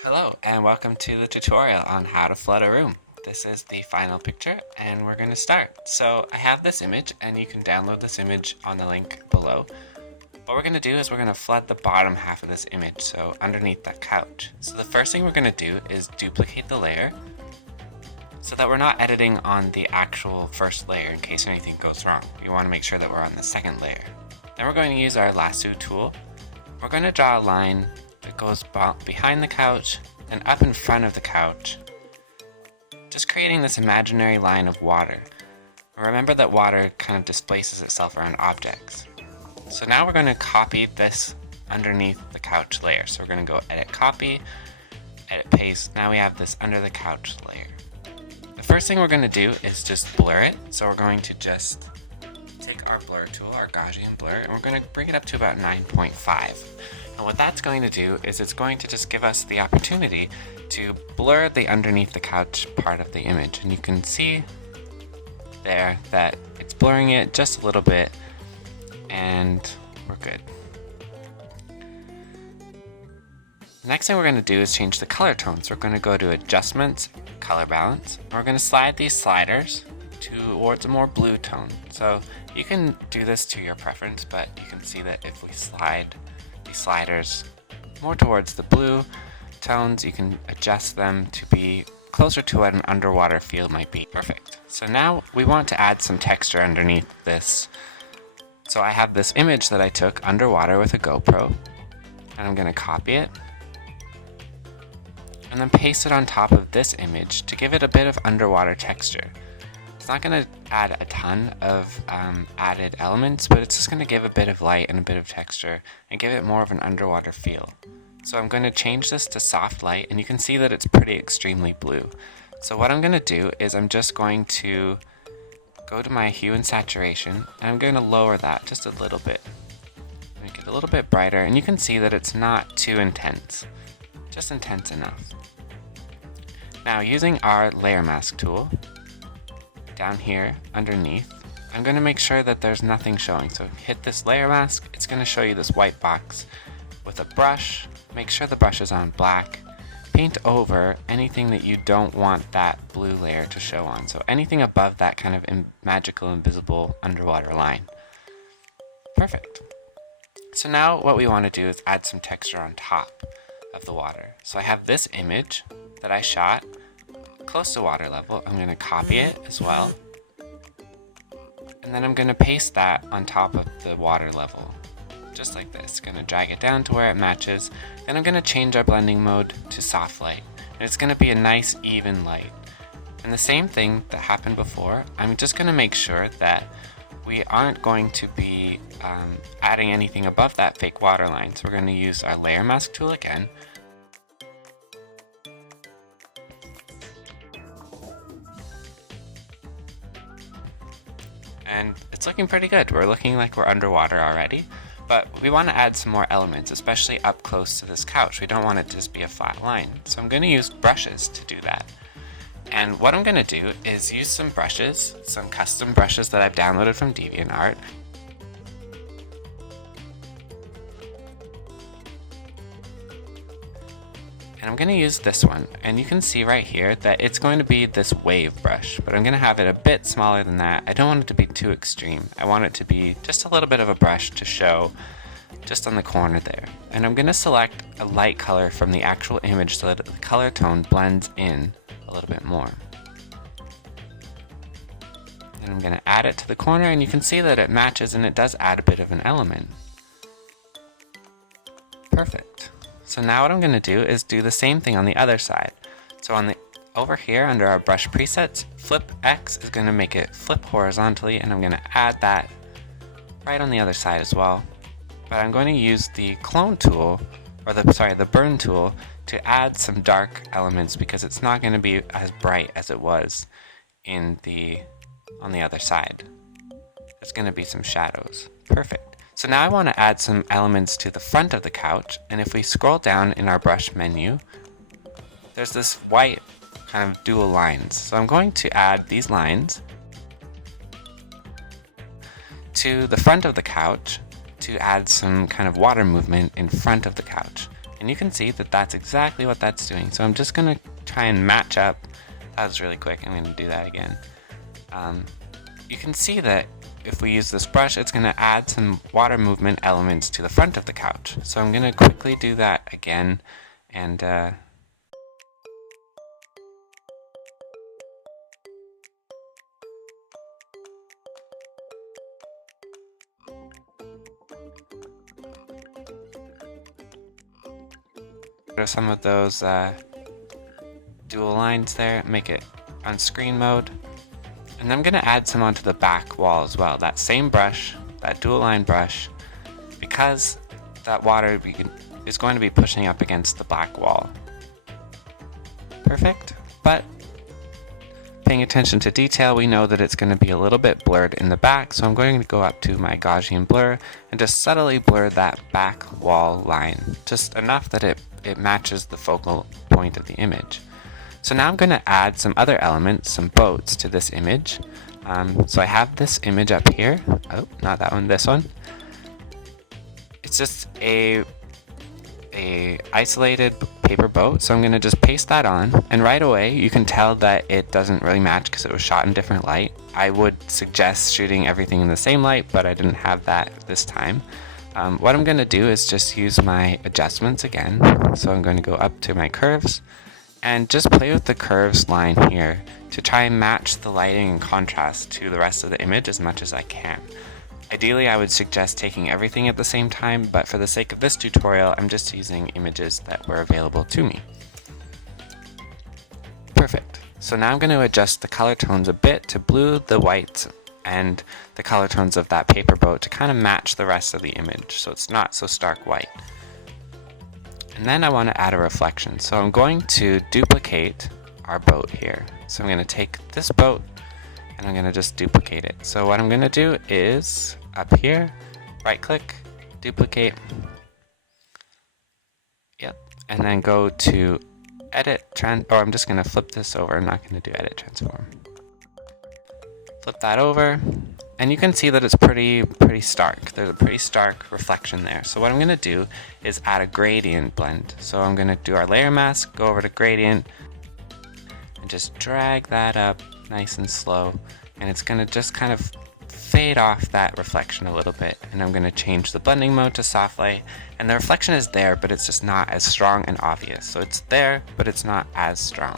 Hello and welcome to the tutorial on how to flood a room. This is the final picture and we're going to start. So I have this image and you can download this image on the link below. What we're going to do is we're going to flood the bottom half of this image, so underneath the couch. So the first thing we're going to do is duplicate the layer so that we're not editing on the actual first layer in case anything goes wrong. We want to make sure that we're on the second layer. Then we're going to use our lasso tool. We're going to draw a line that goes behind the couch and up in front of the couch, just creating this imaginary line of water. Remember that water kind of displaces itself around objects. So now we're going to copy this underneath the couch layer. So we're going to go edit copy, edit paste. Now we have this under the couch layer. The first thing we're going to do is just blur it. So we're going to just take our blur tool, our Gaussian blur, and we're going to bring it up to about 9.5. And what that's going to do is it's going to just give us the opportunity to blur the underneath the couch part of the image. And you can see there that it's blurring it just a little bit, and we're good. The next thing we're going to do is change the color tone. So we're going to go to Adjustments, Color Balance, and we're going to slide these sliders towards a more blue tone. So you can do this to your preference, but you can see that if we slide these sliders more towards the blue tones, you can adjust them to be closer to what an underwater feel might be. Perfect. So now we want to add some texture underneath this. So I have this image that I took underwater with a GoPro, and I'm going to copy it and then paste it on top of this image to give it a bit of underwater texture. It's not going to add a ton of added elements, but it's just going to give a bit of light and a bit of texture and give it more of an underwater feel. So I'm going to change this to soft light, and you can see that it's pretty extremely blue. So what I'm going to do is I'm just going to go to my hue and saturation, and I'm going to lower that just a little bit. Make it a little bit brighter, and you can see that it's not too intense, just intense enough. Now using our layer mask tool, down here underneath, I'm going to make sure that there's nothing showing. So hit this layer mask, it's going to show you this white box. With a brush, make sure the brush is on black. Paint over anything that you don't want that blue layer to show on. So anything above that kind of magical invisible underwater line. Perfect. So now what we want to do is add some texture on top of the water. So I have this image that I shot close to water level. I'm going to copy it as well, and then I'm going to paste that on top of the water level, just like this. Going to drag it down to where it matches. Then I'm going to change our blending mode to soft light, and it's going to be a nice even light. And the same thing that happened before, I'm just going to make sure that we aren't going to be adding anything above that fake water line. So we're going to use our layer mask tool again. And it's looking pretty good. We're looking like we're underwater already, but we want to add some more elements, especially up close to this couch. We don't want it to just be a flat line. So I'm going to use brushes to do that. And what I'm going to do is use some brushes, some custom brushes that I've downloaded from DeviantArt. And I'm going to use this one, and you can see right here that it's going to be this wave brush, but I'm going to have it a bit smaller than that. I don't want it to be too extreme. I want it to be just a little bit of a brush to show just on the corner there. And I'm going to select a light color from the actual image so that the color tone blends in a little bit more. And I'm going to add it to the corner, and you can see that it matches and it does add a bit of an element. Perfect. So now what I'm going to do is do the same thing on the other side. So over here under our brush presets, flip X is going to make it flip horizontally, and I'm going to add that right on the other side as well. But I'm going to use the clone tool, or the burn tool, to add some dark elements because it's not going to be as bright as it was on the other side. There's going to be some shadows. Perfect. So now I want to add some elements to the front of the couch, and if we scroll down in our brush menu, there's this white kind of dual lines. So I'm going to add these lines to the front of the couch to add some kind of water movement in front of the couch. And you can see that that's exactly what that's doing. So I'm just gonna try and match up. That was really quick, I'm gonna do that again. You can see that if we use this brush, it's gonna add some water movement elements to the front of the couch. So I'm gonna quickly do that again, and some of those dual lines there, make it on screen mode. And I'm going to add some onto the back wall as well. That same brush, that dual line brush, because that water is going to be pushing up against the black wall. Perfect. But paying attention to detail, we know that it's going to be a little bit blurred in the back, so I'm going to go up to my Gaussian blur and just subtly blur that back wall line, just enough that it matches the focal point of the image. So now I'm going to add some other elements, some boats, to this image. So I have this image up here. Oh, not that one, this one. It's just a isolated paper boat, so I'm going to just paste that on, and right away you can tell that it doesn't really match because it was shot in different light. I would suggest shooting everything in the same light, but I didn't have that this time. What I'm going to do is just use my adjustments again. So I'm going to go up to my curves and just play with the curves line here to try and match the lighting and contrast to the rest of the image as much as I can. Ideally, I would suggest taking everything at the same time, but for the sake of this tutorial, I'm just using images that were available to me. Perfect. So now I'm going to adjust the color tones a bit to blue, the whites, and the color tones of that paper boat to kind of match the rest of the image, so it's not so stark white. And then I want to add a reflection, so I'm going to duplicate our boat here. So I'm going to take this boat and I'm going to just duplicate it. So what I'm going to do is up here, right click, duplicate, yep, and then go to edit, I'm just going to flip this over, I'm not going to do edit transform. Flip that over, and you can see that it's pretty stark. There's a pretty stark reflection there. So what I'm going to do is add a gradient blend. So I'm going to do our layer mask, go over to gradient, and just drag that up nice and slow. And it's going to just kind of fade off that reflection a little bit. And I'm going to change the blending mode to soft light. And the reflection is there, but it's just not as strong and obvious. So it's there, but it's not as strong.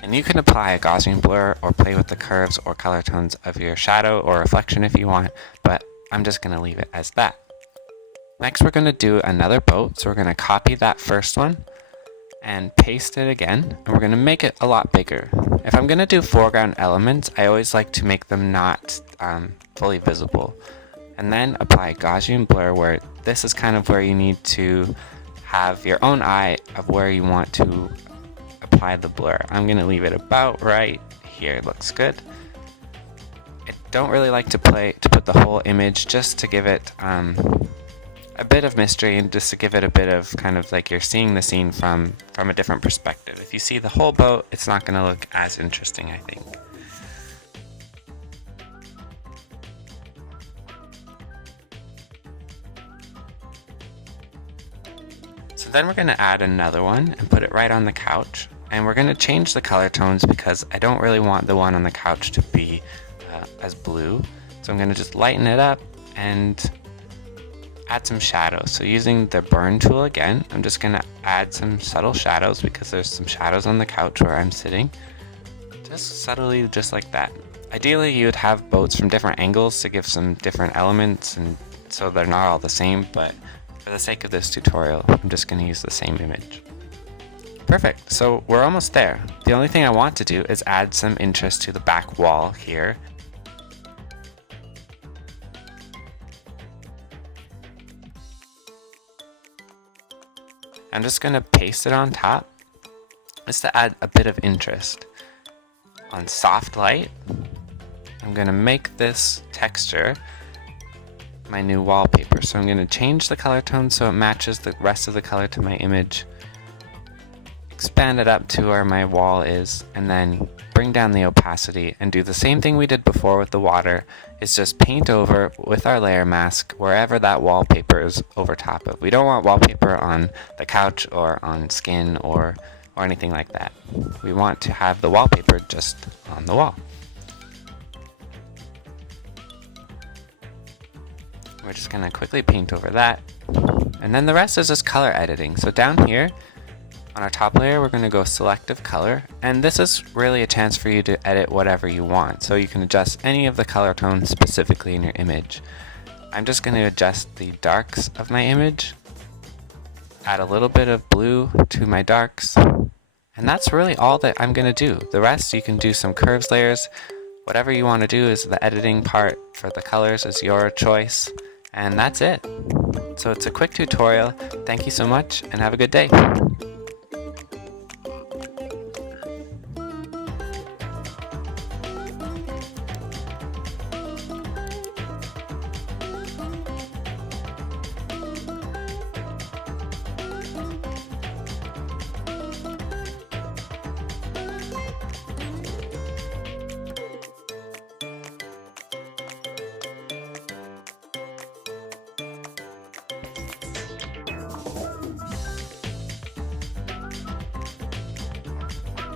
And you can apply a Gaussian blur or play with the curves or color tones of your shadow or reflection if you want, but I'm just going to leave it as that. Next we're going to do another boat, so we're going to copy that first one and paste it again, and we're going to make it a lot bigger. If I'm going to do foreground elements, I always like to make them not fully visible. And then apply Gaussian blur, where this is kind of where you need to have your own eye of where you want to apply the blur. I'm going to leave it about right here. It looks good. I don't really like to put the whole image, just to give it a bit of mystery and just to give it a bit of kind of like you're seeing the scene from a different perspective. If you see the whole boat, it's not going to look as interesting, I think. So then we're going to add another one and put it right on the couch. And we're going to change the color tones because I don't really want the one on the couch to be as blue. So I'm going to just lighten it up and add some shadows. So using the burn tool again, I'm just going to add some subtle shadows because there's some shadows on the couch where I'm sitting. Just subtly, just like that. Ideally, you would have boats from different angles to give some different elements, and so they're not all the same, but for the sake of this tutorial, I'm just going to use the same image. Perfect, so we're almost there. The only thing I want to do is add some interest to the back wall here. I'm just going to paste it on top just to add a bit of interest. On soft light, I'm going to make this texture my new wallpaper. So I'm going to change the color tone so it matches the rest of the color to my image. expand it up to where my wall is, and then bring down the opacity and do the same thing we did before with the water. Is just paint over with our layer mask wherever that wallpaper is over top of. We don't want wallpaper on the couch or on skin or anything like that. We want to have the wallpaper just on the wall. We're just going to quickly paint over that. And then the rest is just color editing. So down here on our top layer, we're going to go selective color. And this is really a chance for you to edit whatever you want. So you can adjust any of the color tones specifically in your image. I'm just going to adjust the darks of my image. Add a little bit of blue to my darks. And that's really all that I'm going to do. The rest, you can do some curves layers. Whatever you want to do is the editing part for the colors is your choice. And that's it. So it's a quick tutorial. Thank you so much and have a good day.